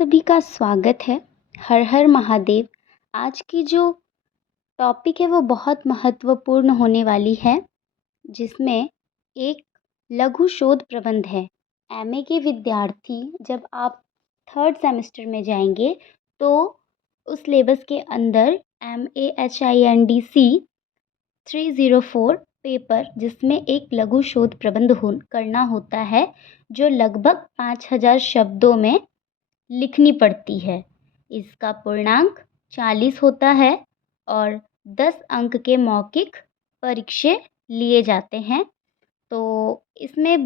सभी का स्वागत है। हर हर महादेव। आज की जो टॉपिक है वो बहुत महत्वपूर्ण होने वाली है, जिसमें एक लघु शोध प्रबंध है। एमए के विद्यार्थी जब आप थर्ड सेमेस्टर में जाएंगे तो उस सिलेबस के अंदर MAHINDC 304 पेपर, जिसमें एक लघु शोध प्रबंध करना होता है, जो लगभग 5000 शब्दों में लिखनी पड़ती है। इसका पूर्णांक 40 होता है और 10 अंक के मौखिक परीक्षे लिए जाते हैं। तो इसमें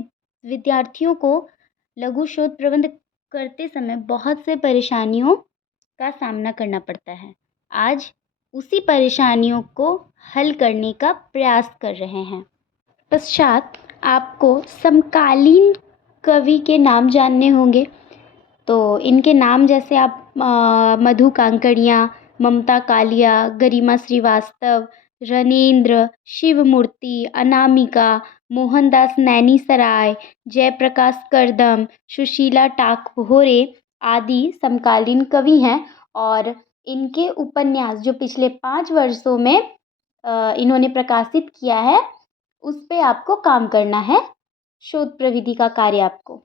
विद्यार्थियों को लघु शोध प्रबंध करते समय बहुत से परेशानियों का सामना करना पड़ता है। आज उसी परेशानियों को हल करने का प्रयास कर रहे हैं। पश्चात आपको समकालीन कवि के नाम जानने होंगे। तो इनके नाम जैसे आप मधु कांकड़िया, ममता कालिया, गरिमा श्रीवास्तव, रनेंद्र, शिवमूर्ति, अनामिका, मोहनदास नैनी सराय, जयप्रकाश करदम, सुशीला टाकभोरे आदि समकालीन कवि हैं। और इनके उपन्यास जो पिछले 5 वर्षों में इन्होंने प्रकाशित किया है, उस पे आपको काम करना है। शोध प्रविधि का कार्य आपको,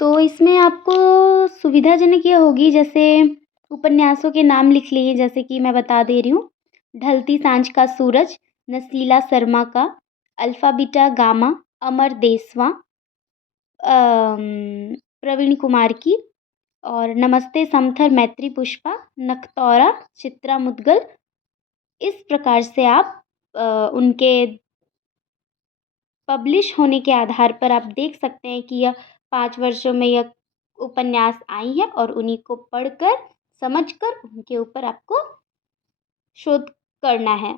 तो इसमें आपको सुविधाजनक ये होगी, जैसे उपन्यासों के नाम लिख लिए, जैसे कि मैं बता दे रही हूँ। ढलती सांझ का सूरज, नसीला शर्मा का, अल्फा बीटा गामा, अमर देसवा, प्रवीण कुमार की, और नमस्ते समथर मैत्री पुष्पा, नखतौरा चित्रा मुदगल। इस प्रकार से आप उनके पब्लिश होने के आधार पर आप देख सकते हैं कि यह 5 वर्षों में यह उपन्यास आई है, और उन्हीं को पढ़कर समझकर उनके ऊपर आपको शोध करना है।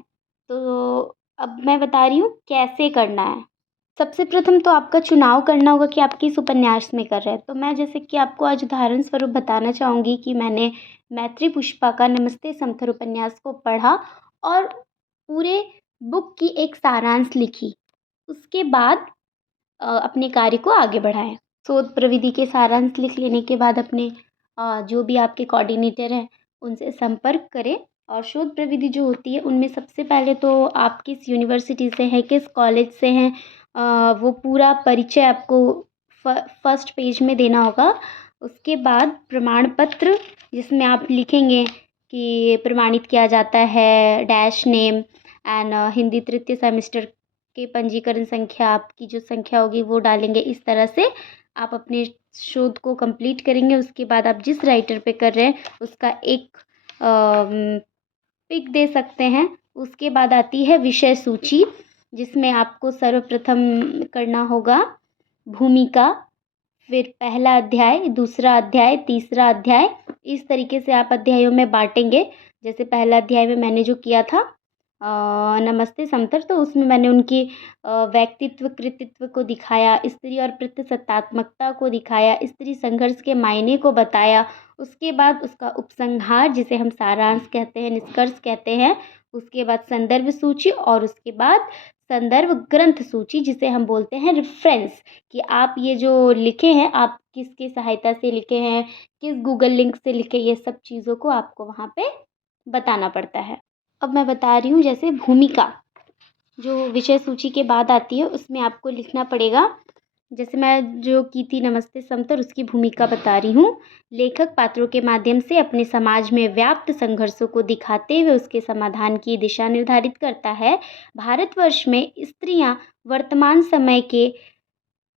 तो अब मैं बता रही हूँ कैसे करना है। सबसे प्रथम तो आपका चुनाव करना होगा कि आप किस उपन्यास में कर रहे हैं। तो मैं जैसे कि आपको आज उदाहरण स्वरूप बताना चाहूँगी कि मैंने मैत्री पुष्पा का नमस्ते समथर उपन्यास को पढ़ा और पूरे बुक की एक सारांश लिखी। उसके बाद अपने कार्य को आगे बढ़ाएं। शोध प्रविधि के सारांश लिख लेने के बाद अपने जो भी आपके कोऑर्डिनेटर हैं उनसे संपर्क करें। और शोध प्रविधि जो होती है उनमें सबसे पहले तो आप किस यूनिवर्सिटी से हैं, किस कॉलेज से हैं, वो पूरा परिचय आपको फर्स्ट पेज में देना होगा। उसके बाद प्रमाण पत्र, जिसमें आप लिखेंगे कि प्रमाणित किया जाता है डैश नेम एंड हिंदी तृतीय सेमेस्टर के पंजीकरण संख्या, आपकी जो संख्या होगी वो डालेंगे। इस तरह से आप अपने शोध को कंप्लीट करेंगे। उसके बाद आप जिस राइटर पे कर रहे हैं उसका एक पिक दे सकते हैं। उसके बाद आती है विषय सूची, जिसमें आपको सर्वप्रथम करना होगा भूमिका, फिर पहला अध्याय, दूसरा अध्याय, तीसरा अध्याय। इस तरीके से आप अध्यायों में बांटेंगे। जैसे पहला अध्याय में मैंने जो किया था नमस्ते समथर, तो उसमें मैंने उनकी व्यक्तित्व कृतित्व को दिखाया, स्त्री और प्रतिसत्तात्मकता को दिखाया, स्त्री संघर्ष के मायने को बताया। उसके बाद उसका उपसंहार, जिसे हम सारांश कहते हैं, निष्कर्ष कहते हैं। उसके बाद संदर्भ सूची, और उसके बाद संदर्भ ग्रंथ सूची, जिसे हम बोलते हैं रेफरेंस, कि आप ये जो लिखे हैं आप किसकी सहायता से लिखे हैं, किस गूगल लिंक से लिखे, ये सब चीज़ों को आपको वहाँ पे बताना पड़ता है। अब मैं बता रही हूँ जैसे भूमिका, जो विषय सूची के बाद आती है, उसमें आपको लिखना पड़ेगा। जैसे मैं जो की थी नमस्ते समथर, उसकी भूमिका बता रही हूँ। लेखक पात्रों के माध्यम से अपने समाज में व्याप्त संघर्षों को दिखाते हुए उसके समाधान की दिशा निर्धारित करता है। भारतवर्ष में स्त्रियां वर्तमान समय के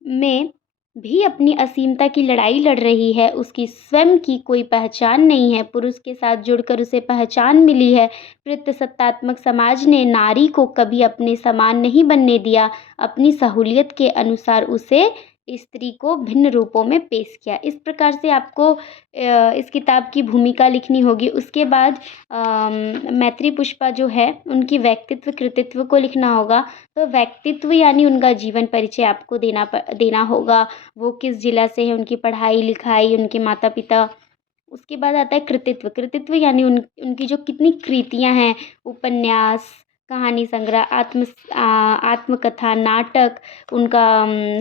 में भी अपनी असीमता की लड़ाई लड़ रही है। उसकी स्वयं की कोई पहचान नहीं है, पुरुष के साथ जुड़कर उसे पहचान मिली है। पितृसत्तात्मक समाज ने नारी को कभी अपने समान नहीं बनने दिया, अपनी सहूलियत के अनुसार उसे स्त्री को भिन्न रूपों में पेश किया। इस प्रकार से आपको इस किताब की भूमिका लिखनी होगी। उसके बाद मैत्री पुष्पा जो है उनकी व्यक्तित्व कृतित्व को लिखना होगा। तो व्यक्तित्व यानी उनका जीवन परिचय आपको देना होगा। वो किस जिला से है, उनकी पढ़ाई लिखाई, उनके माता पिता। उसके बाद आता है कृतित्व। कृतित्व यानी उनकी जो कितनी कृतियाँ हैं, उपन्यास, कहानी संग्रह, आत्मकथा, नाटक, उनका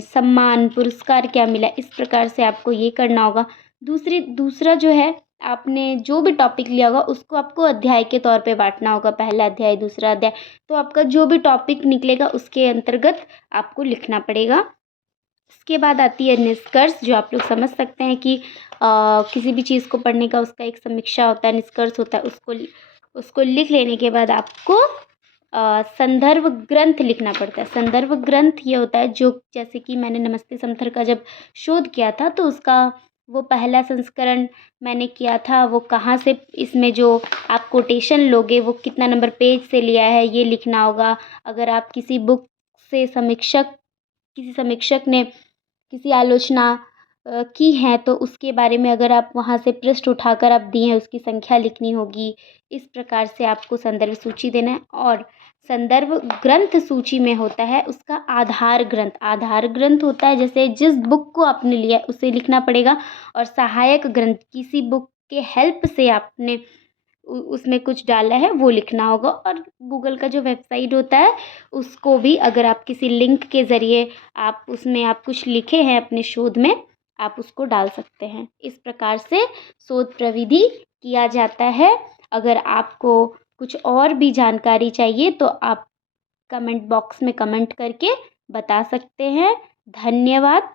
सम्मान पुरस्कार क्या मिला। इस प्रकार से आपको ये करना होगा। दूसरा जो है, आपने जो भी टॉपिक लिया होगा उसको आपको अध्याय के तौर पे बाँटना होगा, पहला अध्याय, दूसरा अध्याय। तो आपका जो भी टॉपिक निकलेगा उसके अंतर्गत आपको लिखना पड़ेगा। इसके बाद आती है निष्कर्ष, जो आप लोग समझ सकते हैं कि किसी भी चीज़ को पढ़ने का उसका एक समीक्षा होता है, निष्कर्ष होता है। उसको लिख लेने के बाद आपको संदर्भ ग्रंथ लिखना पड़ता है। संदर्भ ग्रंथ ये होता है जो, जैसे कि मैंने नमस्ते समथर का जब शोध किया था तो उसका वो पहला संस्करण मैंने किया था, वो कहाँ से, इसमें जो आप कोटेशन लोगे वो कितना नंबर पेज से लिया है ये लिखना होगा। अगर आप किसी बुक से किसी समीक्षक ने किसी आलोचना की है तो उसके बारे में अगर आप वहाँ से पृष्ठ उठाकर आप दिए हैं उसकी संख्या लिखनी होगी। इस प्रकार से आपको संदर्भ सूची देना है। और संदर्भ ग्रंथ सूची में होता है उसका आधार ग्रंथ। आधार ग्रंथ होता है जैसे जिस बुक को आपने लिया है उसे लिखना पड़ेगा, और सहायक ग्रंथ किसी बुक के हेल्प से आपने उसमें कुछ डाला है वो लिखना होगा। और गूगल का जो वेबसाइट होता है उसको भी, अगर आप किसी लिंक के ज़रिए आप उसमें आप कुछ लिखे हैं अपने शोध में, आप उसको डाल सकते हैं। इस प्रकार से शोध प्रविधि किया जाता है। अगर आपको कुछ और भी जानकारी चाहिए तो आप कमेंट बॉक्स में कमेंट करके बता सकते हैं। धन्यवाद।